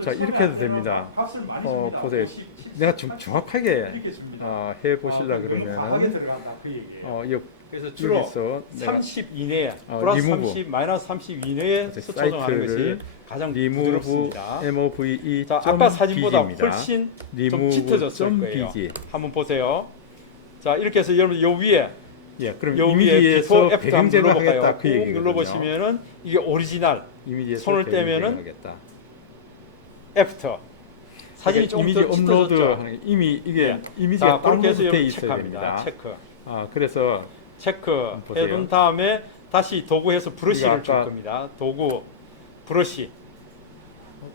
자 이렇게 해도 됩니다. 어 보세요. 내가 좀 정확하게 어, 해 보실라 그러면은 어 여, 그래서 주로 여기서 내가 30 이내에 어, 플러스 리무브. 30 마이너스 30 이내에 이제 조정하는 것이 사이트를 가장 부드럽습니다. move 자 아까 사진보다 bg입니다. 훨씬 좀 짙어졌을 거예요. bg. 한번 보세요. 자 이렇게 해서 여러분 요 위에 예, 그럼 요 위에 이미지에서 애프터 배경 한번 눌러볼까요? 그꾹 얘기거든요. 눌러보시면은 이게 오리지널 이미지에서 손을 떼면은 제거하겠다. 애프터 사진이 그러니까 조금 이미지 더 업로드 짙어졌죠. 하는 게 이미 이게 예. 이미지가 자 그렇게 해서 다운로드 돼 있어야 체크합니다. 됩니다. 체크 아, 그래서 체크 보세요. 해둔 다음에 다시 도구에서 브러쉬를 이거 줄 아까- 겁니다. 도구 브러쉬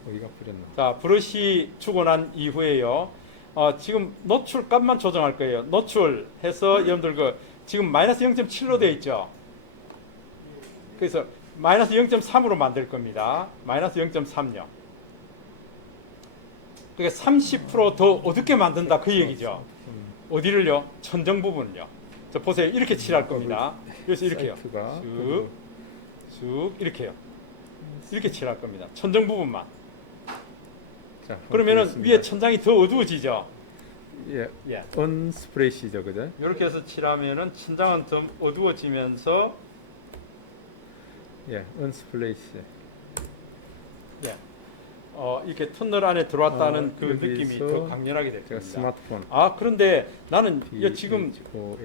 어디가 뿌렸나? 자, 브러쉬 주고 난 이후에요. 어, 지금 노출 값만 조정할 거예요. 노출해서 여러분들 그 지금 마이너스 0.7로 되어 있죠. 그래서 마이너스 0.3으로 만들 겁니다. 마이너스 0.3요. 그러니까 30%더 어둡게 만든다 그 얘기죠. 어디를요? 천정 부분을요. 자, 보세요. 이렇게 칠할 겁니다. 그래서 이렇게요. 쭉, 쭉 이렇게요. 이렇게 칠할 겁니다. 천정 부분만. 자, 그러면은 보겠습니다. 위에 천장이 더 어두워지죠. 예, 예. 언 스프레시죠, 그죠? 이렇게 해서 칠하면은 천장은 더 어두워지면서 예, 언스플레이시. 예. 어, 이렇게 터널 안에 들어왔다는 어, 그 느낌이 더 강렬하게 겁니다. 스마트폰 아 그런데 나는 이거 지금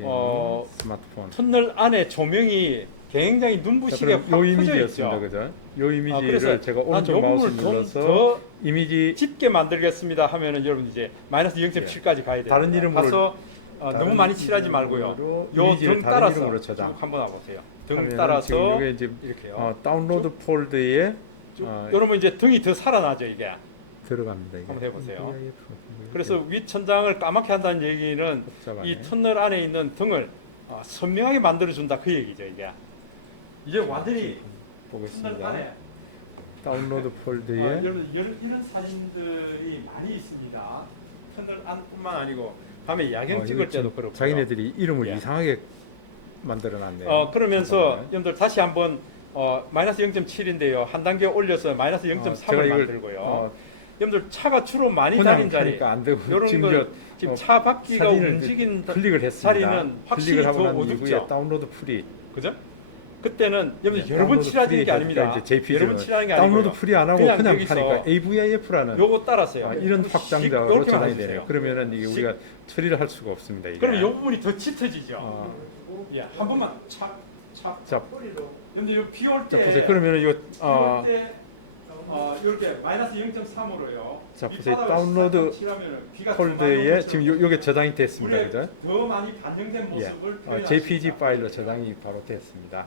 어, 스마트폰. 터널 안에 조명이 굉장히 자, 눈부시게 확 이미지였습니다, 있죠. 그죠? 요 아, 이미지를 그래서 제가 난 오른쪽 요 마우스 눌러서 더 이미지 짚게 만들겠습니다 하면은 여러분 이제 마이너스 0.7까지 가야 돼요. 다른 이름으로- 가서 어, 너무 많이 칠하지 말고요. 이름으로 요 이미지를 등 다른 따라서 한번 와보세요. 등 따라서 이제 이렇게요. 어, 다운로드 폴더에 쭉 어, 여러분 이제 등이 더 살아나죠 이게. 들어갑니다. 이게. 한번 해보세요. VIF. 그래서 위 천장을 까맣게 한다는 얘기는 복잡하네. 이 터널 안에 있는 등을 어, 선명하게 만들어 준다 그 얘기죠 이게. 이제 완전히 터널 보겠습니다. 안에 다운로드 아, 폴더에 여러분 이런, 이런 사진들이 많이 있습니다. 터널 안뿐만 아니고 밤에 야경 어, 찍을 때도 지금 그렇고. 자기네들이 이름을 예. 이상하게 만들어 놨네요. 어 그러면서. 여러분들 다시 한번 어, 마이너스 0.7인데요 한 단계 올려서 마이너스 0.3을 제가 이걸, 만들고요. 어, 여러분들 차가 주로 많이 다닌 자리 안 되고 이런 지금 거저 지금 어, 차 바퀴가 사진을 움직인 클릭을 했습니다. 자리는 확실히 더. 이후에 다운로드 프리 그죠? 그때는 여러분 네, 여러 번 다운로드 칠하는 게 아닙니다. 해주니까 이제 JPG 여러 번 칠하는 게 다운로드 프리 안 하고 그냥 그냥, 하니까 AVIF라는 요거 따라서요. 아, 이런 씩 확장자로 전환이. 되네요. 그러면은 이게 씩. 우리가 처리를 할 수가 없습니다. 이게. 그러면 요 부분이 더 짙어지죠. 어, 예, 한 번만 착, 착, 자, 뿌리로. 근데 비올 자 때, 보세요. 그러면은 이거 비올 어, 때, 어, 이렇게 마이너스 0.3으로요. 자, 보세요. 다운로드 폴더에 지금 요, 요게 저장이 됐습니다. 그죠? 더 많이 반영된 예. 모습을 어, 표현할 JPG. 파일로 저장이 바로 됐습니다.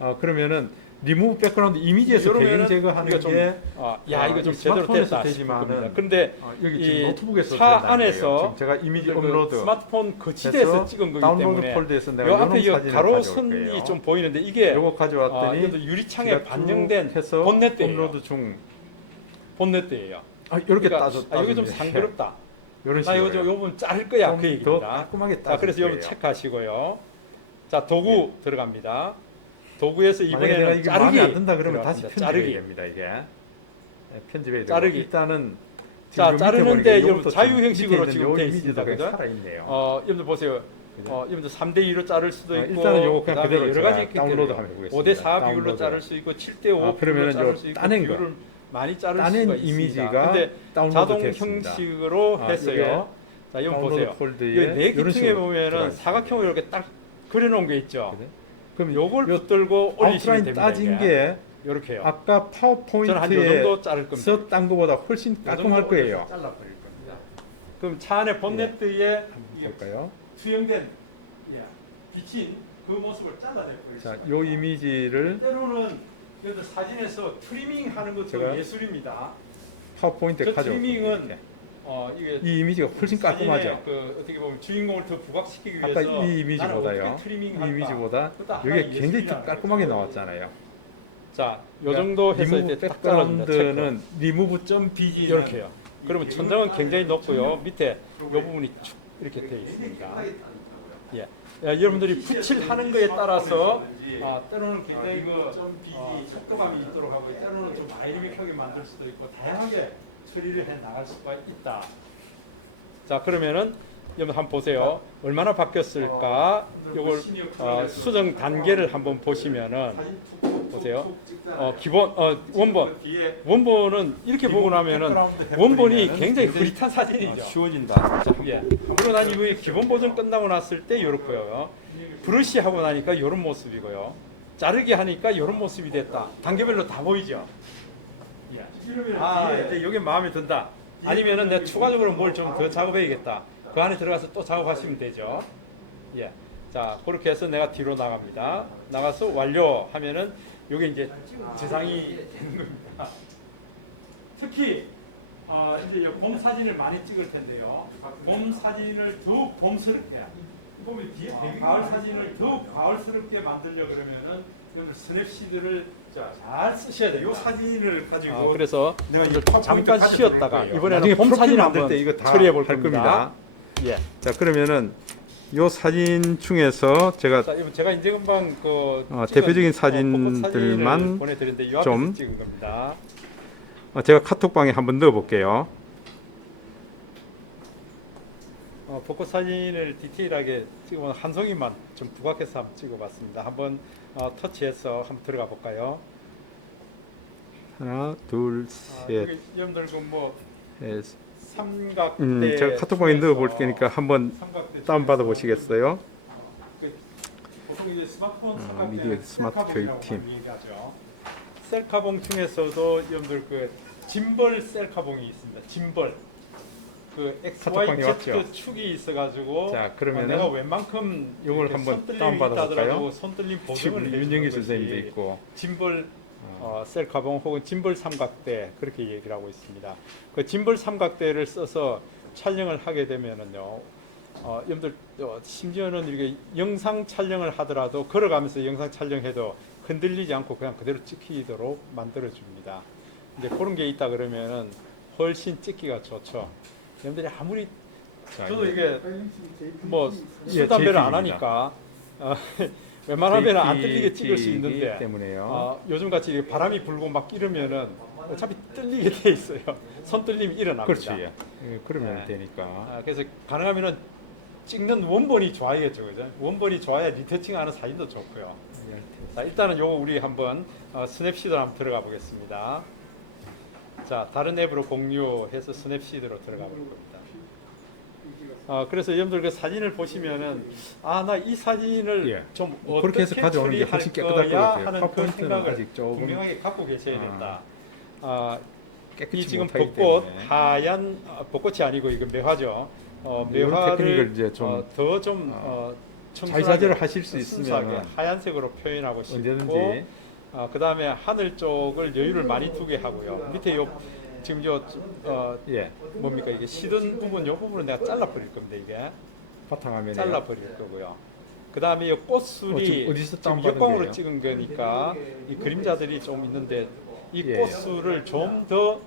어, 그러면은 리무브 백그라운드 이미지에서 이러면은 제거하는 게 아, 야 어, 이거 좀이 제대로 됐다 되지만은. 근데 어, 여기 노트북에서 차 안에서 제가 이미지 그 업로드 스마트폰 거치대에서 해서 찍은 거기 때문에 폴더에서 내가 요 앞에 이 사진을 가로 선이 가져올게요. 좀 보이는데 이게 요거 아, 가져왔더니 이것도 유리창에 반영된 해서 본넷대예요. 업로드 중 본넷대예요. 아, 이렇게 그러니까, 따져 아, 이거 좀 상그럽다. 이런 나 식으로 좀 요번 자를 거야 그더 얘기입니다. 깔끔하게 자, 따질 그래서 거예요. 체크하시고요. 자, 도구 들어갑니다. 도구에서 만약에 내가 이번에는 이게 마음에 자르기 안 든다 그러면 다시 들어갑니다. 편집해야 자르기. 됩니다 이게 네, 편집해야 되고 자르기. 일단은 자, 지금 요 밑에 자르는데 보니까 여러분 요것도 자유 좀 형식으로 밑에 지금 있는 돼요 있습니다. 그죠? 살아있네요. 어, 여러분들 보세요. 그죠? 어, 여러분들 3대 2로 자를 수도 아, 있고 일단은 요거 그냥 그다음에 그대로 여러 제가 가지 있기 다운로드 때문에 한번 해보겠습니다. 5대 4 비율로 다운로드. 자를 수 있고 7대 5 아, 그러면은 비율로 자를 요 수 있고 따낸 거. 비율을 많이 자를 따낸 수가 있습니다. 이미지가 근데 다운로드 자동 됐습니다. 형식으로 아, 했어요. 자, 이거 다운로드 보세요. 네 이런 기퉁에 식으로 보면은 들어가 사각형으로 이렇게 딱 그려놓은 게 있죠. 그죠? 그럼 요걸 요 붙들고 올리시면 아웃라인 됩니다. 따진. 게 이렇게요. 아까 저는 한요 정도 자를 겁니다. 딴 거보다 훨씬 요 깔끔할 정도 거예요. 잘라 버릴 겁니다. 그럼 차 안에 본네트에 한번 이게 볼까요? 투영된 예, 비친 그 모습을 잘라내 자, 버리겠습니다. 요 이미지를 때로는 그래도 사진에서 트리밍 하는 것도 제가 예술입니다. 파워포인트에 저 가져. 트리밍은 어 이게 이 이미지가 훨씬 깔끔하죠. 그 어떻게 보면 주인공을 더 부각시키기 위해서 아까 이 이미지보다요. 이? 이미지보다 이게 굉장히 깔끔하게. 나왔잖아요. 자, 요 정도 해서 리무브 이제 딱 잘라줍니다. 체크. 백그라운드는 리무브 점 BG 이렇게요. 그러면 천장은 굉장히 높고요. 밑에 이 부분이 축 이렇게 되어 있습니다. 예. 야, 여러분들이 붙일하는 거에 따라서 아, 때로는 굉장히 그 어, 속도감이 있도록 하고 때로는 좀 아이리믹하게 만들 수도 있고 다양하게 처리를 해 나갈 수가 있다. 자 그러면은 여러분 한번 보세요. 얼마나 바뀌었을까? 이걸 어, 수정 단계를 한번 보시면은 보세요. 어, 기본 어, 원본 원본은 이렇게 보고 나면은 원본이 굉장히 흐릿한 사진이죠. 쉬워진다. 예. 그러고 난 이후에 기본 보정 끝나고 났을 때 이렇고요. 브러쉬 하고 나니까 이런 모습이고요. 자르기 하니까 이런 모습이 됐다. 단계별로 다 보이죠. 예. 아, 이제 이게 마음에 든다. 아니면은 내가 추가적으로 뭘 좀 더 작업해야겠다. 그 안에 들어가서 또 작업하시면 되죠. 예. 자, 그렇게 해서 내가 뒤로 나갑니다. 나가서 완료하면은 이게 이제 재상이 되는 겁니다. 특히 어, 이제 이봄 사진을 많이 찍을 텐데요. 봄 사진을 더욱 봄스럽게 보면 뒤에 배경 가을 사진을 더욱 가을스럽게 만들려 그러면은 그러면 스냅시드를 자, 잘 쓰셔야 돼요. 이 사진을 가지고 아, 그래서 내가 이제 잠깐 쉬었다가 이번에는 봄 사진 만들 한번 때 이거 다 처리해 볼할 겁니다. 예. 자 그러면은 요 사진 중에서 제가 자, 이거 제가 이제 금방 그 어, 찍은, 대표적인 어, 사진들만 앞에서 좀 찍은 겁니다. 어, 제가 카톡방에 한번 넣어볼게요. 어, 벚꽃 사진을 디테일하게 찍으면 한 송이만 좀 부각해서 한번 찍어봤습니다. 한번 어, 터치해서 한번 들어가 볼까요? 하나, 둘, 아, 셋, 여기 여러분들 그뭐 넷. 삼각대 음, 제가 카톡방에 중에서 넣어볼 테니까 한번 삼각대 다운 받아 보시겠어요? 그 보통 이제 스마트폰 음, 삼각대 미디어 스마트 셀카봉이라고 교육 팀. 많이 얘기하죠. 셀카봉 중에서도 여러분들 그 짐벌 셀카봉이 있습니다. 짐벌 그 카톡방에 Z 왔죠? 축이 있어가지고 자, 그러면은 어, 내가 웬만큼 요걸 이렇게 한번 손 떨림이 다운받아 있다더라도 볼까요? 손떨림 보정을 지금 해주는 윤영기 것이 선생님도 있고 짐벌 어, 어, 셀카봉 혹은 짐벌 삼각대 그렇게 얘기를 하고 있습니다. 그 짐벌 삼각대를 써서 촬영을 하게 되면은요, 어, 여러분들 어, 심지어는 이렇게 영상 촬영을 하더라도 걸어가면서 영상 촬영해도 흔들리지 않고 그냥 그대로 찍히도록 만들어 줍니다. 이제 그런 게 있다 그러면은 훨씬 찍기가 좋죠. 여러분들이 아무리 자, 저도 이제 이게 뭐 예, 술 담배를 안 JPG 입니다. 하니까 어, 웬만하면 안 들리게 찍을 수 JPG 있는데 때문에요. 어, 요즘 같이 이렇게 바람이 불고 막 이러면은 어차피 떨리게 돼 있어요. 손 떨림이 일어납니다. 그렇지. 예. 예, 그러면 네. 되니까. 아, 그래서 가능하면은 찍는 원본이 좋아야겠죠, 그죠? 원본이 좋아야 리터칭하는 사진도 좋고요. 자, 일단은 요거 우리 한번 어, 스냅시드로 한번 들어가 보겠습니다. 자, 다른 앱으로 공유해서 스냅시드로 들어가 볼 겁니다. 어, 그래서 여러분들 그 사진을 보시면은 아 나 이 사진을 예. 좀뭐 그렇게 해서 어떻게 가져오는 게 처리할 훨씬 깨끗할 것 거야 같아요. 하는 그 파워포인트는 생각을 아직 조금 분명하게 갖고 계셔야 아. 된다. 아, 깨끗이 이 지금 못하기 벚꽃 때문에. 하얀 아, 벚꽃이 아니고 이거 매화죠. 어, 이런 매화를 테크닉을 이제 좀 더좀 어, 어, 청순하게, 자유자재로 하실 수 있으면 하얀색으로 표현하고 싶고 언제든지 어, 그 다음에 하늘 쪽을 여유를 많이 두게 하고요. 밑에 요 지금 요 어, 예 뭡니까 이게 시든 부분 요 부분은 내가 잘라 버릴 겁니다 이게 바탕화면에 잘라 버릴 거고요. 그 다음에 이 꽃술이 어, 지금 지금 역광으로? 찍은 거니까 이 그림자들이 좀 있는데 이 예. 꽃술을 좀 더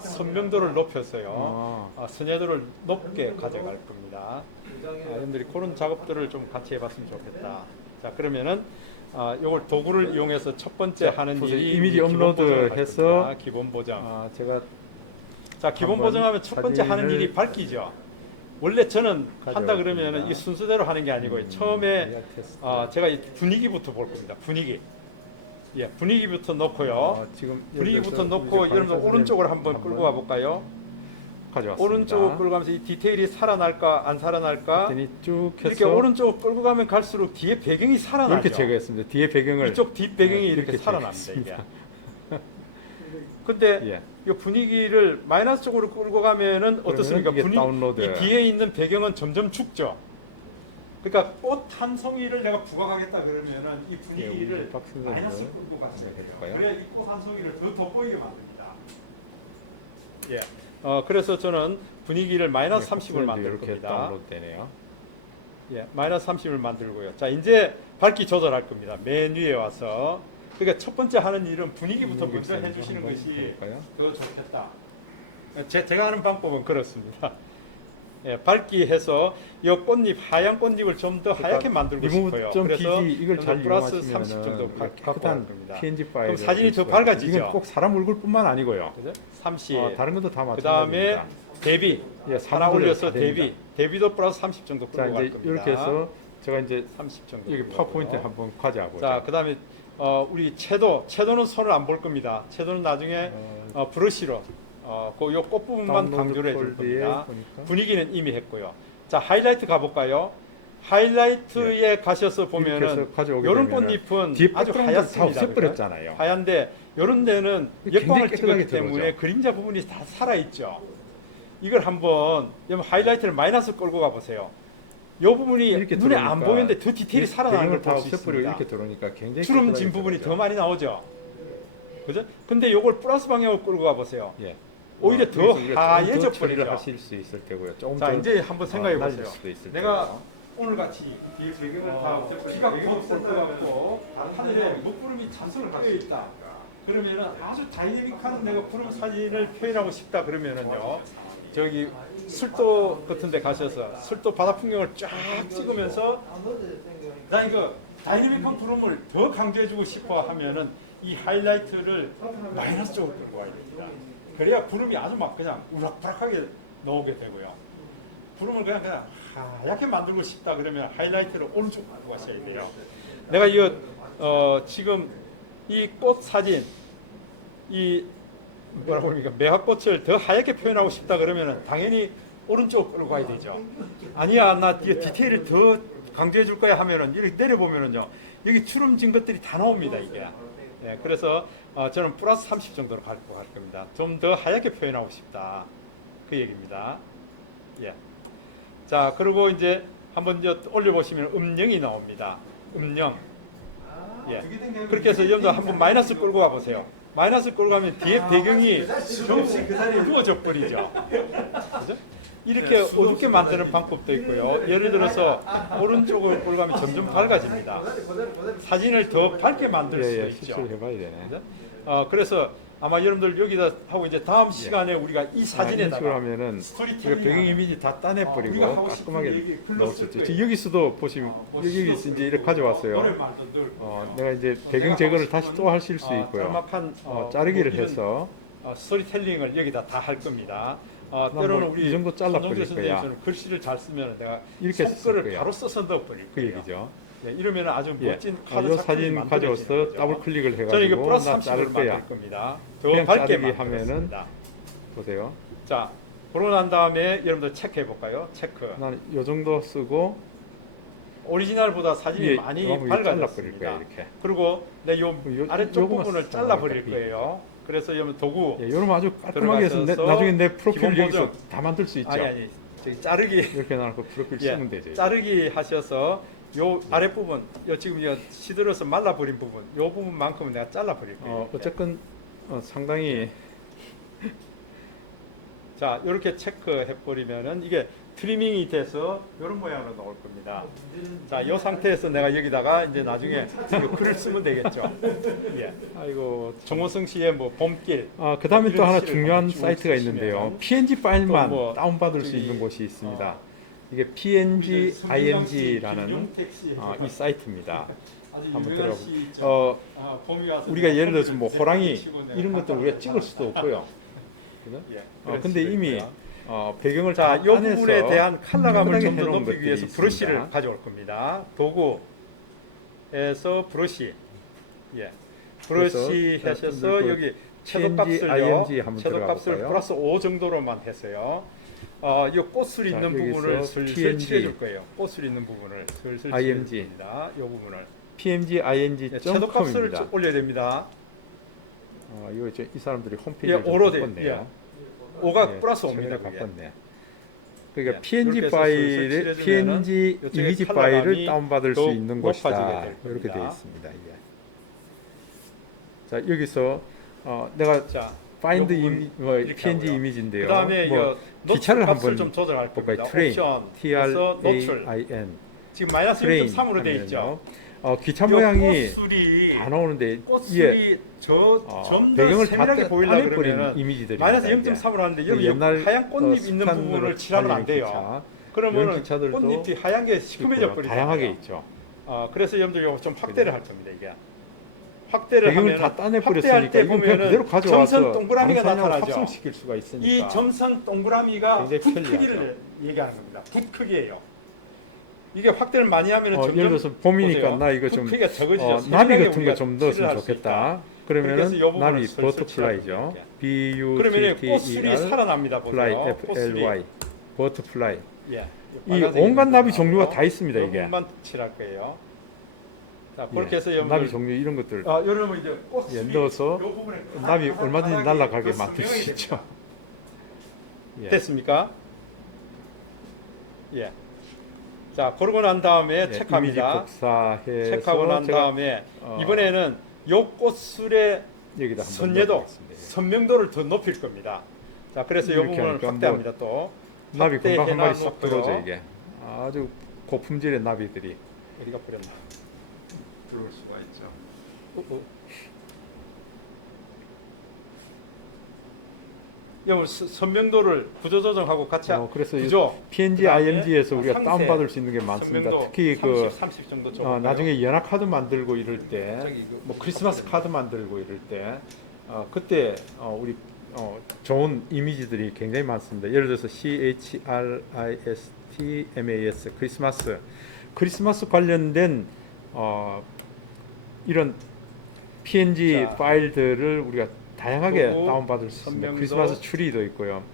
선명도를 높여서요. 아, 아, 선여도를 높게 가져갈 겁니다. 아, 여러분들이 그런 작업들을 좀 같이 해봤으면 좋겠다. 자 그러면은 아, 요걸 도구를 이용해서 첫 번째 자, 하는 보세요. 일이 이미지 기본 업로드 보정을 할 해서 겁니다. 기본 보정. 아 제가 자 기본 한번 보정하면 첫 번째 하는 사진을 일이 밝기죠. 원래 저는 한다. 그러면은 이 순서대로 하는 게 아니고 음, 처음에 테스트. 아, 제가 이 분위기부터 볼 겁니다. 분위기. 예, 분위기부터 놓고요. 어, 지금 분위기부터 놓고 여러분 오른쪽으로 한번 끌고 와 볼까요? 가져왔습니다. 오른쪽으로 끌고 가면서 이 디테일이 살아날까 안 살아날까? 그랬더니 쭉 해서 이렇게 오른쪽 끌고 가면 갈수록 뒤에 배경이 살아나죠. 이렇게 제거했습니다. 뒤에 배경을 이쪽 뒷 배경이 네, 이렇게 이렇게 살아납니다. 이게. 근데 예. 이 분위기를 마이너스 쪽으로 끌고 가면은 어떻습니까? 분위, 다운로드. 이 뒤에 있는 배경은 점점 죽죠. 그러니까 꽃 한 송이를 내가 부각하겠다 그러면은 이 예, 분위기를 선생님을 마이너스 끌고 가야 돼요. 그래야 이 꽃 한 송이를 더 돋보이게 만듭니다. 예. 어 그래서 저는 분위기를 마이너스 30을 만들 이렇게 겁니다. 다운로드 되네요. 예, 마이너스 30을 만들고요. 자, 이제 밝기 조절할 겁니다. 맨 위에 와서. 그러니까 첫 번째 하는 일은 분위기부터 먼저 해주시는 것이? 더 좋겠다. 제, 제가 하는 방법은 그렇습니다. 예, 밝기 해서 이 꽃잎 하얀 꽃잎을 좀 더 하얗게 만들고 싶어요. 그러니까 리무브 그래서 BG 이걸 잘 플러스 이용하시면은 30 정도 가- 갖고 깨끗한 올 겁니다. PNG 파일 그럼 사진이 더 밝아지죠? 이건 꼭 사람 얼굴뿐만 아니고요. 그죠? 30. 어, 다른 것도 다 그 다음에 마찬가지입니다. 대비 예, 하나 사람들은 올려서 다 됩니다. 대비 대비도 플러스 30 정도 자 끌고 갈 이제 겁니다. 이렇게 해서 제가 이제 30 정도. 여기 끌고 파워포인트 가고요. 한번 보죠. 자, 그다음에 어, 우리 채도 채도는 손을 안 볼 겁니다. 채도는 나중에 어, 어, 브러쉬로 어, 그요 꽃부분만 다운로드 강조를 해줄 겁니다. 분위기는 이미 했고요. 자, 하이라이트 가볼까요? 하이라이트에 가셔서 이렇게 보면은 요런 꽃잎은 아주 하얗습니다. 없애버렸잖아요. 하얀데 요런 데는 역광을 찍었기 때문에 들어오죠. 그림자 부분이 다 살아있죠. 이걸 한번 하이라이트를 마이너스 끌고 가보세요. 요 부분이 이렇게 눈에 안 보이는데 더 디테일이 살아나는 걸 볼 수 있습니다. 이렇게 들어오니까 굉장히 주름 깨끗하게 진 부분이 들어오죠. 더 많이 나오죠. 그죠? 근데 요걸 플러스 방향으로 끌고 가보세요. 예. 오히려 어, 더 그래서 우리가 하얘져 처리를 버리죠. 하실 수 있을 때고요. 조금 자 더 이제 한번 생각해 어, 낮을 보세요. 수도 있을 내가. 오늘 같이 다 비가 곧올 것 같고 하늘에 먹구름이 잔뜩 깔려 있다. 그러면은 아주 다이내믹한 내가 구름 사진을 표현하고 싶다 그러면은요. 저기 술도 같은 데 가셔서 술도 바다 풍경을 쫙 찍으면서 나 이거 다이내믹한 구름을 더 강조해 주고 싶어 하면은 이 하이라이트를 마이너스 쪽으로 끌고 와야 됩니다. 그래야 구름이 아주 막 그냥 우락부락하게 나오게 되고요. 구름을 그냥 그냥 하얗게 만들고 싶다 그러면 하이라이트를 오른쪽 갖고 가셔야 돼요. 내가 이 어, 지금 이 꽃 사진 이 뭐라고 합니까 매화꽃을 더 하얗게 표현하고 싶다 그러면은 당연히 오른쪽 끌고 가야 되죠. 아니야 나 디테일을 더 강조해 줄 거야 하면은 이렇게 내려 보면은요 여기 주름진 것들이 다 나옵니다 이게. 예, 그래서 어, 저는 플러스 30 정도로 갖고 갈 겁니다. 좀 더 하얗게 표현하고 싶다 그 얘기입니다. 예. 자 그리고 이제 한번 올려보시면 음영이 나옵니다. 음영. 예. 그렇게 해서 여러분들 한번 마이너스 끌고 가보세요. 마이너스 끌고 가면 뒤에 배경이 조금씩 그 자리에 누워져 버리죠. 그죠? 이렇게 어둡게 만드는 방법도 있고요. 예를 들어서 오른쪽을 끌고 가면 점점 밝아집니다. 사진을 더 밝게 만들 수 예, 예, 있죠. 해봐야 되네. 그죠? 어, 그래서 아마 여러분들 여기다 하고 이제 다음 시간에 우리가 이 아, 사진에다가 하면은 스토리텔링 배경 이미지 다 우리가 따내버리고 하고 싶은 깔끔하게 넣을 수 있죠. 거예요. 지금 여기서도 보시면 여기 이제 이렇게 가져왔어요. 어, 내가 이제 배경 제거를 다시 또 하실 수 어, 있고요. 짤막한 어, 자르기를 해서 어, 스토리텔링을 여기다 다 할 겁니다. 어, 난 때로는 뭐 우리 이 정도 잘라 버릴 손정재 선생님 거야. 글씨를 잘 쓰면 내가 이렇게 손글을 거야. 바로 써서 넣어 버릴 그 거예요. 얘기죠. 네, 이러면 아주 예. 멋진 어, 카드 이 작품이 사진 가져와서. 더블 클릭을 저는 이거 해가지고 플러스 나 30을 자를 거야. 만들 겁니다. 더 밝게 만들었습니다. 보세요. 자, 그러고 난 다음에 여러분들 체크해 볼까요? 체크. 이 정도 쓰고 오리지널보다 사진이 위에 많이 밝아졌습니다. 거야 이렇게. 그리고 내요 요- 아래쪽 요거만 부분을 써- 잘라 버릴 이렇게. 거예요. 그래서 여러분 도구 예, 이러면 아주 깔끔하게 해서 내, 들어가셔서 나중에 내 프로필 기본 여기서 보정. 다 만들 수 있죠. 아니 아니 저기 자르기 이렇게 나놓고 프로필 예, 쓰면 되죠. 자르기 하셔서 요 아랫 부분 요 지금 요 시들어서 말라버린 부분 요 부분만큼은 내가 잘라버릴 거예요. 어, 어쨌건 어, 상당히 자 이렇게 체크해 버리면은 이게 트리밍이 돼서 이런 모양으로 나올 겁니다. 자 이 상태에서 내가 여기다가 이제 나중에 이 글을 쓰면 되겠죠. 예. 아이고 정호성 씨의 뭐 봄길 아, 그 다음에 또 하나 중요한 쭉 사이트가 있는데요. PNG 파일만 또뭐 다운받을 수 있는 곳이 있습니다. 어, 이게 PNG 씨 어, 이 사이트입니다. 한번 있죠. 어, 아, 우리가 예를 들어서 뭐제 호랑이 치고 내가 이런 것들 우리가 찍을 수도 없고요. 그죠? 예, 어, 근데 이미 있고요. 어, 배경을 자, 다이 부분에 대한 컬러감을 깨끗하게 좀더 해놓은 높이기 위해서 있습니다. 브러쉬를 가져올 겁니다. 도구에서 브러쉬. 예. 브러쉬 자, 하셔서 그 여기 PNG, 채도값을요. 채도값을? 플러스 5 정도로만 했어요. 어, 이 꽃술 자, 있는 여기서 부분을 슬슬 PNG. 칠해 줄 거예요. 꽃술 있는 부분을 슬슬. 칠해줍니다. 이 부분을. PNG ING 예, 채도값을 올려야 됩니다. 어, 이거 이제 이 사람들이 예, 홈페이지를 좀 오로 돼. 예. 5가 예, 플러스 최근에 5입니다. 그게. 바꿨네. 그러니까 예, PNG 해서 파일을 PNG 이쪽에 이미지 컬러감이 파일을 다운받을 수 더욱 있는 높아지게 곳이다. 될 이렇게 겁니다. 되어 있습니다. 이게. 자 여기서 어, 내가 자, find 요 이미, 뭐, 이렇게 PNG 하고요. 이미지인데요. 그다음에 뭐 이 기차를 한번 좀 조절할 볼까요? 겁니다. 트레인, 옵션 T R 그래서 A 노출 I N, 지금 마이너스 트레인 1.3으로 돼 있죠. 하면요. 어, 기차 모양이 꽃술이 다 나오는데 꽃술이 저 어, 좀더 배경을 다 세밀하게 보이려 따내버린 그러면 이미지들이 마이너스 이제. 0.3을 하는데 그 여기 옛날 하얀 꽃잎 어, 있는 스칸으로 부분을 칠하면 안 돼요. 그러면 기차들도 꽃잎이 하얀 게 시커매져 있고요. 버리죠. 다양하게 있죠. 어, 그래서 여러분들 좀 확대를 할 겁니다 이게. 확대를 배경을 하면 다 따내버렸으니까 때 이건 그냥 보면은 그대로 가져와서 점선 동그라미가 나타나죠. 합성시킬 수가 있으니까 이 점선 동그라미가 굉장히 붓 편리하죠. 크기를 얘기하는 겁니다. 붓 크기예요. 이게 확대를 많이 하면 어, 점점 예를 들어서 봄이니까 보세요. 나 이거 붓좀 크기가 적어지죠. 어, 나비 같은 거 좀 넣었으면 좋겠다. 그러면은 나비 버터플라이죠. B U 그러면 T 꽃술이 T E R 살아납니다. 플라이. F L. Y 버터플라이 예. 이 온갖 나비 거 종류가 다 있습니다 이게 부분만 칠할 거예요. 자, 예, 그렇게 해서 여러분 나비 종류 이런 것들 아, 여러분 이제 예, 넣어서 나비 얼마든지 날아가게 그 만들 수 있죠. 예. 됐습니까? 예. 자, 그러고 난 다음에 예, 이미지 체크합니다. 복사해서 체크하고 난 제가 다음에 어, 이번에는 요 꽃술의 여기다 선예도. 선명도를 더 높일 겁니다. 자, 그래서 이 부분을 하니까 뭐 확대합니다. 또 나비 금방 한 마리 싹 확대해놔놓고요. 들어오죠 이게 아주 고품질의 나비들이 어디가 버렸나? 들어올 수가 있죠. 어, 어. 여러분 선명도를 구조 조정하고 같이 어, 그래서 이 구조 PNG, IMG에서 우리가 상세, 다운받을 수 있는 게 많습니다. 특히 그 30, 30 정도 어. 나중에 연합 카드 만들고 이럴 때, 그뭐 크리스마스 카드 만들고 이럴 때, 어, 그때 어, 우리 어, 좋은 이미지들이 굉장히 많습니다. 예를 들어서 C H R I S T M A S 크리스마스, 크리스마스 관련된 어, 이런 PNG 자. 파일들을 우리가 다양하게 다운받을 수 있습니다. 크리스마스 추리도 있고요.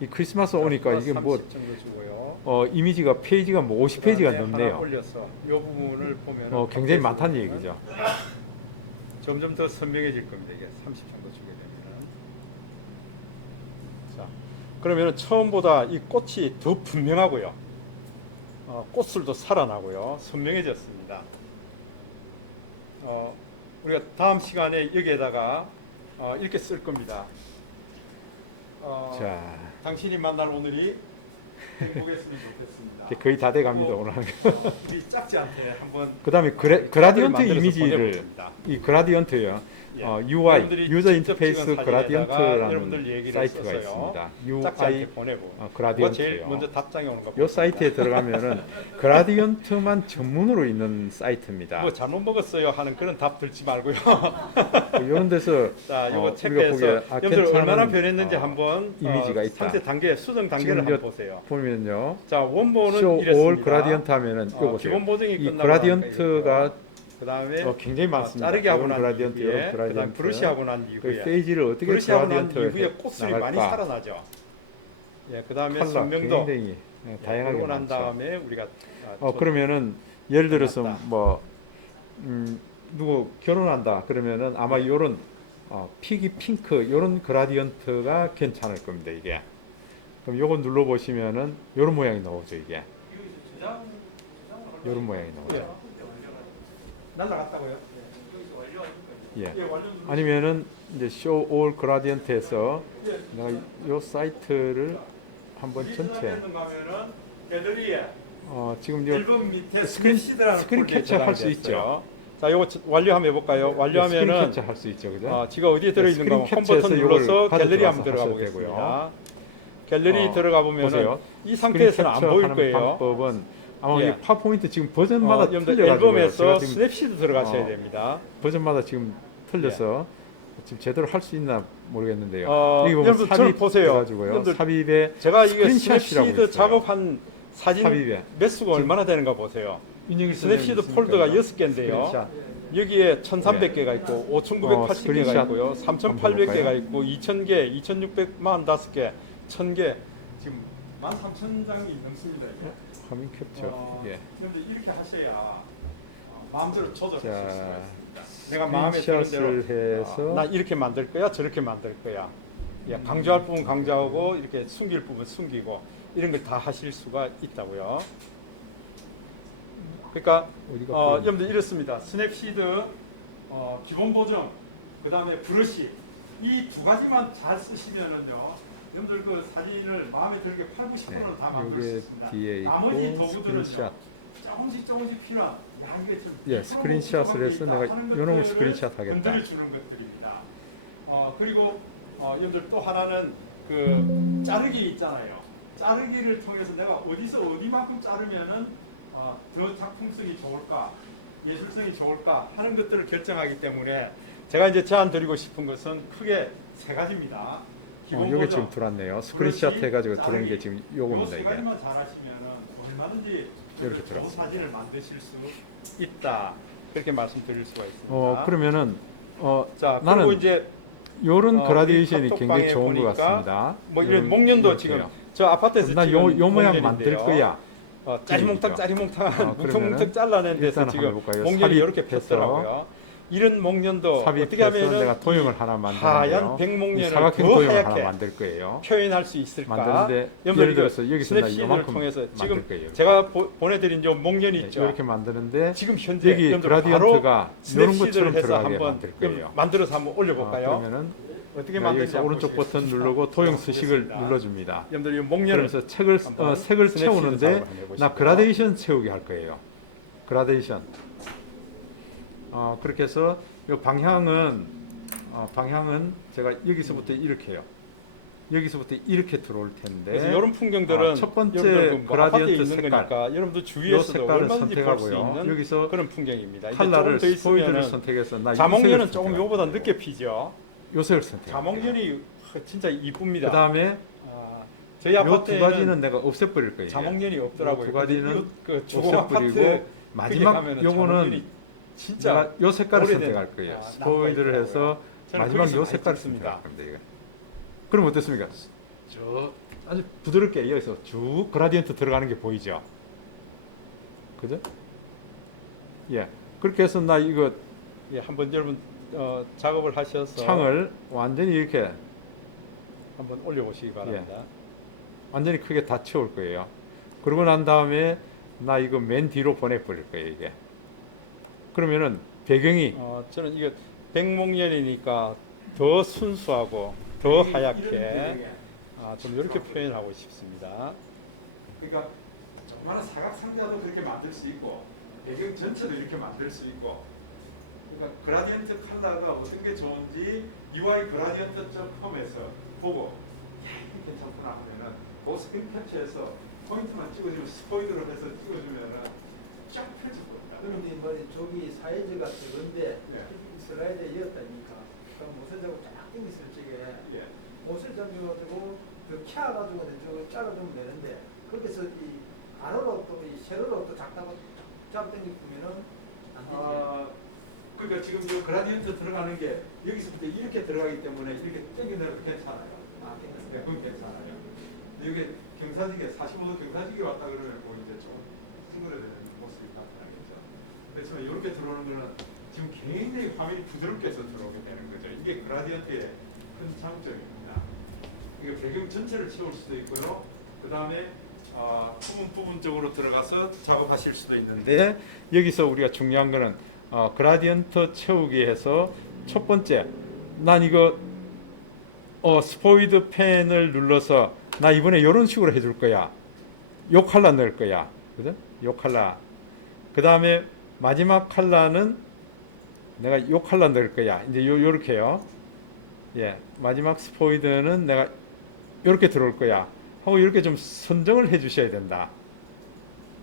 이 크리스마스 오니까 이게 뭐30 정도 주고요. 어, 이미지가 페이지가 뭐 50페이지가 그다음에 하나 넘네요. 올려서 이 부분을 보면 어, 굉장히 많다는 얘기죠. 점점 더 선명해질 겁니다. 이게 30 정도 주게 되면은. 자, 그러면은 처음보다 이 꽃이 더 분명하고요. 어, 꽃술도 살아나고요. 선명해졌습니다. 어, 우리가 다음 시간에 여기에다가 어, 이렇게 쓸 겁니다. 어, 자, 당신이 만난 오늘이 행복했으면 좋겠습니다. 이제 거의 다 돼갑니다 오늘. 어, 우리 작지 않게 한번 그다음에 그래, 그라디언트 이미지를. 이 그라디언트요. 예. 어, UI 유저 인터페이스 그라디언트라는 사이트가. 있습니다. UI 어, 그라디언트요. 이 사이트에 들어가면은 그라디언트만 전문으로 있는 사이트입니다. 뭐 잘못 먹었어요 하는 그런 답 들지 말고요. 이런 데서 자, 이거 어, 체크해서 아, 여러분들 얼마나 변했는지 어, 한번 이미지가 어, 있다. 상세 단계 수정 단계를 한번 보세요. 보면요. 자, 원본은 쇼 이랬습니다. 올 그라디언트 하면은 이거 어, 보세요. 기본 보정이 이 그라디언트가 그다음에 어, 굉장히 많습니다. 자르기 하고 난 그라디언트, 이후에 그다음. 브러시 하고 난그 이후에 페이지를 어떻게 브러시 하고 난 그라디언트 이후에 꽃술이 많이 나갈까? 살아나죠. 예, 그다음에 선명도 굉장히 예, 다양하게 그러고 난 많죠. 다음에 우리가 아, 어 저- 그러면은 예를 들어서 맞다. 뭐 음, 누구 결혼한다 그러면은 아마 네. 요런 어, 피기 핑크 요런 그라디언트가 괜찮을 겁니다 이게. 그럼 요거 눌러 보시면은 요런 모양이 나오죠 이게. 요런 모양이 나오죠. 예. 날라갔다고요? 예. 예, 완료 아니면은 이제 show all gradient에서 내가 요 사이트를 한번 전체 가면은 어, 지금 요 밑에 스크린- 스크린 캡처 할수 있죠. 자, 요거 저- 완료 한번 해볼까요? 스크린 완료하면은 캡처 할수 있죠, 그죠? 어, 지가 어디에 들어있는 가 스크린 홈 캡처해서 버튼 요걸 눌러서 갤러리 한번 들어가서 들어가 하셔도 보겠습니다. 갤러리 어, 들어가 보면은 보세요. 이 상태에서는 안 스크린 보일 캡처하는 거예요. 방법은 아마 예. 이 파워포인트 지금 어, 버전마다 여러분들 틀려가지고요. 앨범에서 제가 지금 스냅시드 들어가셔야 어, 됩니다. 버전마다 지금 틀려서 지금 제대로 할 수 있나 모르겠는데요. 어, 여기 보면 여러분들 저를 삽입 보세요. 해가지고요. 여러분들 삽입에 제가 이게 스크린샷이라고 스냅시드 있어요. 작업한 사진 삽입에 몇 수가 얼마나 되는가 보세요. 스냅시드 폴더가. 6개인데요. 스크린샷. 여기에 1300개가 있고 5980개가 어, 스크린샷 있고요. 한번 3800개가 볼까요? 있고 2000개, 2645개, 1000개 지금 13,000장이 넘습니다. 화면 캡처. 어, 예. 그런데 이렇게 하셔야 어, 마음대로 조절할 수 자, 있습니다. 내가 마음에 드는 대로 스크린샷을 해서 어, 나 이렇게 만들 거야, 저렇게 만들 거야. 예, 강조할 부분 강조하고 이렇게 숨길 부분 숨기고 이런 걸 다 하실 수가 있다고요. 그러니까 어? 여러분들 이렇습니다. 스냅시드 어, 기본 보정, 그 다음에 브러쉬 이 두 가지만 잘 쓰시면은요. 여러분들 그 사진을 마음에 들게 8, 90%는 네, 다 만들 수 있습니다. 뒤에 나머지 있고 도구들은요. 스크린샷. 조금씩 조금씩 필요한 좀 예, 스크린샷을 해서 내가 요놈을 스크린샷 하겠다. 건드려 주는 것들입니다. 어 그리고 어, 여러분들 또 하나는 그 자르기 있잖아요. 자르기를 통해서 내가 어디서 어디만큼 자르면은 어, 더 작품성이 좋을까, 예술성이 좋을까 하는 것들을 결정하기 때문에 제가 이제 제안 드리고 싶은 것은 크게 세 가지입니다. 어, 보정, 지금 들어왔네요. 스크린샷 그렇지. 해가지고 들어온 게. 지금 요 요겁니다 세 이게. 가지만 잘하시면은 얼마든지 이렇게 들어왔습니다. 사진을 만드실 수 있다. 그렇게 말씀드릴 수가 있습니다. 어 그러면은 어 자, 그리고 나는 이제 요런 어, 그라데이션이 굉장히 좋은 것 보니까 같습니다. 뭐 이런 요런- 목련도 이렇게요. 지금 저 아파트에서 나 요, 요 모양. 만들 거야. 어, 짜리몽땅 그림이죠. 짜리몽땅 어, 뭉텅뭉텅 잘라낸 데서 일단 지금 한번? 목련이 이렇게 폈더라고요. 이런 목련도 어떻게 하면은 내가 도형을 하나 하얀 만드는데요. 이 백목련을 더 하얗게 만들 거예요. 표현할 수 있을까? 예를 들어서 여기서 요만큼 통해서 지금 거예요. 제가 보, 보내드린 요 목련이 네, 있죠. 이렇게 만드는데 지금 현재 여기 그라디언트가 이런 것처럼 해서 들어가게 한번 만들 거예요. 만들어서 한번 어, 올려볼까요? 그러면은 어떻게 만드는지 오른쪽 버튼. 누르고 도형 보겠습니다. 눌러줍니다. 여러분들 이 목련을 그러면서 책을 어, 색을 채우는데. 나 그라데이션 채우기 할 거예요. 그라데이션. 어, 그렇게 해서 이 방향은 어, 방향은 제가 여기서부터 이렇게 해요. 여기서부터 이렇게 들어올 텐데 그래서 이런 풍경들은 아, 첫 번째 아파트에 그라디언트 색깔. 거니까 주위에서도 색깔을 얼마든지 볼 수. 있는 여기서 그런 풍경입니다. 컬러를 스포이드를 선택해서 나 자목련은 요 조금 요보다 늦게 피죠. 요색을 선택. 자목련이 진짜 이쁩니다. 그 다음에 아, 저희 요두 아파트에는 가지는 내가 없애버릴 거예요. 자목련이 없더라고요. 두 가지는 그 주공 아파트 없애버리고 마지막 요거는 진짜 제가 요 색깔을 오래된- 선택할 거예요. 아, 스포이드를 해서 저는 마지막 거기서 요 많이 색깔을 찍습니다. 선택할 겁니다. 이거. 그럼 어떻습니까? 저 아주 부드럽게 여기서 쭉 그라디언트 들어가는 게 보이죠? 그죠? 예. 그렇게 해서 나 이거 예, 한번 여러분 어, 작업을 하셔서 창을 완전히 이렇게 한번 올려보시기 바랍니다. 완전히 크게 다 채울 거예요. 그러고 난 다음에 나 이거 맨 뒤로 보내버릴 거예요, 이게. 그러면은 배경이 어, 저는 이게 백목련이니까 더 순수하고 더 하얗게 아, 좀 이렇게 표현하고 싶습니다. 그러니까 조그마한 사각 상자도 그렇게 만들 수 있고 배경 전체도 이렇게 만들 수 있고 그러니까 그라디언트 컬러가 어떤 게 좋은지 UI 그라디언트.com에서 보고 야 이게 괜찮구나 하면은 그 스크린 캡처해서 포인트만 찍어주면 스포이드로 해서 찍어주면은 쫙 펼쳐버립니다. 그런데 말이 저기 사이즈가 적은데 예. 슬라이드에 이었다니까 그럼 옷을 잡고 쫙 있을 적에 예. 옷을 잡아가지고 그 켜가지고 저거 잘라주면 되는데 거기서 이 가로로 또 이 세로로 또 작다고 쫙 당기면은 안 되지. 아, 그러니까 지금 이 그라디언트 들어가는 게 여기서부터 이렇게 들어가기 때문에 이렇게 당겨내도 괜찮아요. 아, 괜찮습니다. 네, 그건 괜찮아요. 근데 이게 경사지게 45도 경사지게 왔다 그러면 뭐 이제 좀 수그러드는 모습이 나타나는 저는 이렇게 들어오는 거는 지금 굉장히 화면이 부드럽게 해서 들어오게 되는 거죠. 이게 그라디언트의 큰 장점입니다. 이게 배경 전체를 채울 수도 있고요. 그 다음에 어, 부분 부분적으로 들어가서 작업하실 수도 있는데 여기서 우리가 중요한 거는 어, 그라디언트 채우기 해서 첫 번째 난 이거 어, 스포이드 펜을 눌러서 나 이번에 이런 식으로 해줄 거야. 요 칼라 넣을 거야. 그죠? 요 칼라. 그 다음에 마지막 칼라는 내가 요 칼라 넣을 거야. 이제 요, 요렇게요. 예. 마지막 스포이드는 내가 요렇게 들어올 거야. 하고 이렇게 좀 선정을 해 주셔야 된다.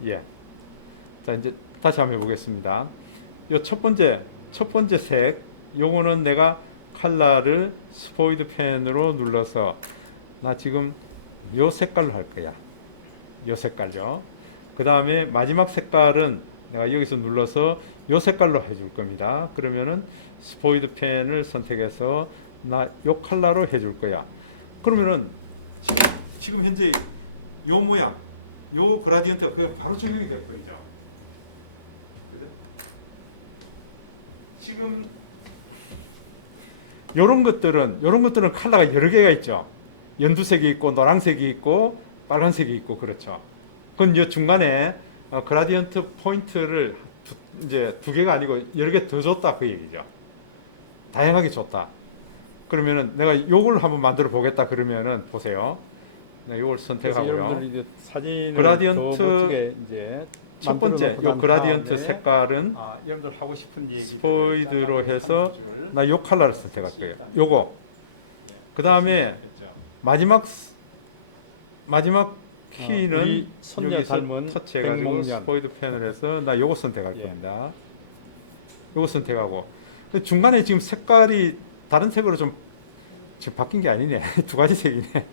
예. 자, 이제 다시 한번 해보겠습니다. 요 첫 번째, 첫 번째 색, 요거는 내가 칼라를 스포이드 펜으로 눌러서 나 지금 요 색깔로 할 거야. 요 색깔요. 그 다음에 마지막 색깔은 내가 여기서 눌러서 요 색깔로 해줄 겁니다. 그러면은 스포이드 펜을 선택해서 나요 컬러로 해줄 거야. 그러면은 지금, 현재 요 모양, 요 그라디언트가 그냥 바로 적용이 될 거죠. 지금 요런 것들은 요런 것들은 컬러가 여러 개가 있죠. 연두색이 있고 노란색이 있고 빨간색이 있고 그렇죠. 그건 요 중간에 어, 그라디언트 포인트를 두, 이제 두 개가 아니고 여러 개 더 줬다 그 얘기죠. 다양하게 줬다. 그러면은 내가 요걸 한번 만들어 보겠다 그러면은 보세요. 네, 요걸 선택하고요. 여러분들 이제 사진을 그라디언트- 더 멋지게 이제 첫 번째 요난 그라디언트 색깔은 아, 여러분들 하고 싶은 얘기 스포이드로 해서 나 요 컬러를 선택할 거예요. 요거. 그 다음에 마지막 스- 마지막 어, 우리 손녀 닮은 터치해가지고 백목련. 스포이드 펜을 해서 나 요거 선택할 예. 겁니다. 요거 선택하고 근데 중간에 지금 색깔이 다른 색으로 좀 지금 바뀐 게 아니네. 두 가지 색이네.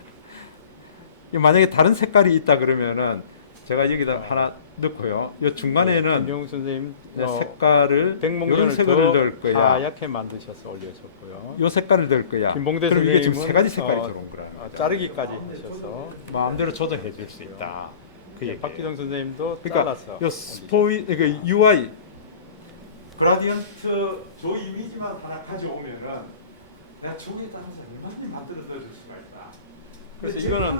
만약에 다른 색깔이 있다 그러면은 제가 여기다 하나 넣고요. 요 중간에는 김용 선생님 네, 어, 색깔을 이런 백목련을 색을 더 넣을 거야. 하얗게 만드셔서 올려줬고요. 요 색깔을 넣을 거야. 김봉대 그럼 이게 지금 선생님은, 세 가지 색깔이 어, 들어온 거라. 아, 자르기까지 하셔서 마음대로 조정해 줄 수 있다. 그 예, 얘기. 박기동 선생님도 그러니까 잘라서 요 스포이 그 UI 그라디언트 조 이미지만 하나 가져오면은 내가 저기에 따라서 얼마든지 만들어 넣어줄 수가 있다. 그래서 이거는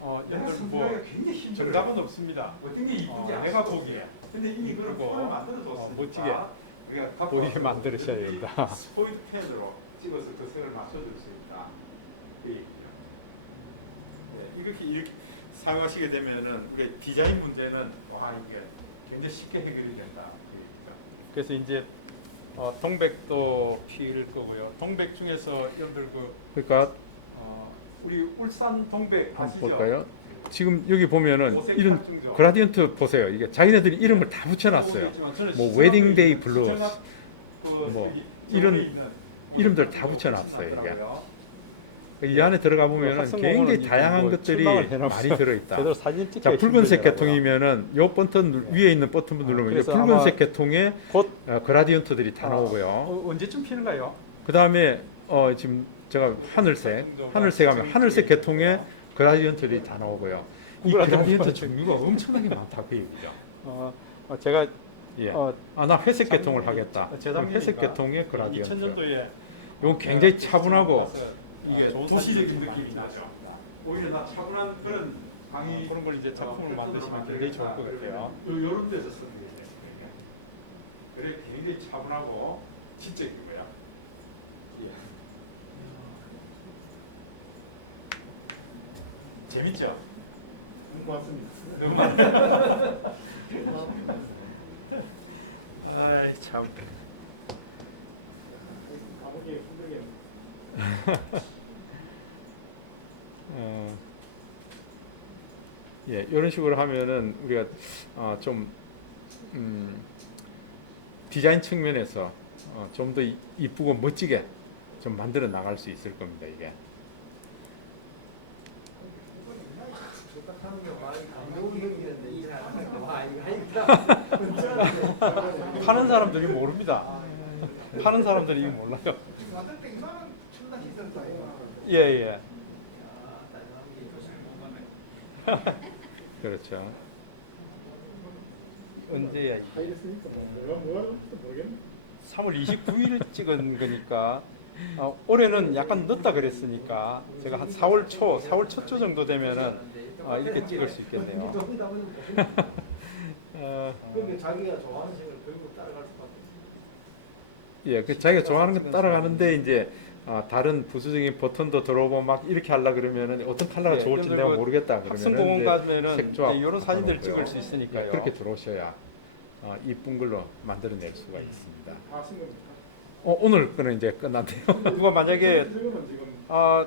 어, 내가 여러분들 선택하기가 뭐. 정답은 없습니다. 어떤 게 이쁜지 어, 알 내가 보기에. 근데 이미 그걸 어, 멋지게 우리가 보이게 어떻게든지 된다. 스포이드 펜으로 찍어서 그 색을 맞춰줄 수 있다. 네, 이렇게, 이렇게 사용하시게 되면은 이게 디자인 문제는 와 이게 굉장히 쉽게 해결이 된다. 그 얘기죠. 그래서 이제 어, 동백도 피울 거고요. 동백 중에서 여러분들 그 그러니까 어, 우리 울산 동백 한번 아시죠? 볼까요? 지금 여기 보면은 오색 이런 확증조. 그라디언트 보세요. 이게 자기네들이 이름을 다 붙여놨어요. 뭐 웨딩 데이 블루, 뭐 이런 이름들 다 붙여놨어요, 이게. 이 안에 들어가 보면은 학생공원은 굉장히 이거 다양한 뭐 것들이 출방을 해놨어요. 많이 들어있다. 제대로 사진 찍기 자 붉은색. 계통이면은 요 버튼 누- 네. 위에 있는 버튼 아, 누르면 그래서 붉은색 아마 계통에 곧 어, 그라디언트들이 다 아, 나오고요. 어, 언제쯤 피는가요? 그 다음에 어, 지금 제가 하늘색, 하늘색 하면 하늘색 계통에 그라디언트들이 다 나오고요. 이 그라디언트. 종류가 엄청나게 많다 그 얘기죠. 어, 어, 제가 예. 어, 아나 회색 계통을 하겠다. 재작년이니까 회색 계통의 그라디언트. 2000년도에 이건 굉장히 차분하고 이게 좋은 도시적인 느낌이 나죠. 오히려 나 차분한 그런 강의 그런 걸 이제 작품을 만드시면 굉장히 좋을 것 같아요. 이런 데서 쓰는 게 그래 굉장히 차분하고 지적인 거야. 재밌죠? 고맙습니다. 아이 참. 가보기 힘들게. 어, 예, 이런 식으로 하면은 우리가 어, 좀 음, 디자인 측면에서 어, 좀더 이쁘고 멋지게 좀 만들어 나갈 수 있을 겁니다. 이게. 게 이제 와 이거 하니까 파는 사람들이 모릅니다. 파는 사람들이 이거 몰라요. 완전 땡사는 첨단 시설다 예 예. 그렇죠. 언제야? 다 이랬으니까 뭐 내가 뭐 하는지도 모르겠네. 3월 29일 찍은 거니까 어, 올해는 약간 늦다 그랬으니까 제가 한 4월 초, 4월 첫주 정도 되면은 아, 이렇게 찍을 수 있겠네요. 어, 그러니까 자기가 좋아하는 색을 결국 따라갈 수밖에 없어. 예, 그 자기가 좋아하는 거 따라가는데 이제 아, 다른 부수적인 버튼도 들어오고 막 이렇게 하려 그러면은 어떤 컬러가 예, 좋을지 예를 내가 들고 모르겠다 학생공원 그러면은 가면은 색조합 이런 사진들. 찍을 수 있으니까요. 예, 그렇게 들어오셔야 어, 이쁜 걸로 만들어낼 수가 있습니다. 다 하신 겁니까? 어, 오늘 거는 이제 끝났네요. 누가 만약에 아,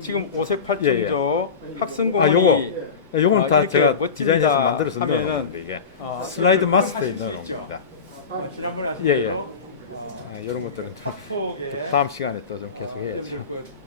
지금 오색 예, 예. 학생공원이 아, 요거. 예. 요건 아, 다 이렇게 제가 멋집니다 디자인해서 만들어서 하면은 넣어놓은. 이게 아, 슬라이드 마스터에 넣어놓은 있죠. 겁니다. 예, 예. 대로 아, 이런 것들은 좀 다음 시간에 또 좀 계속 해야죠. 그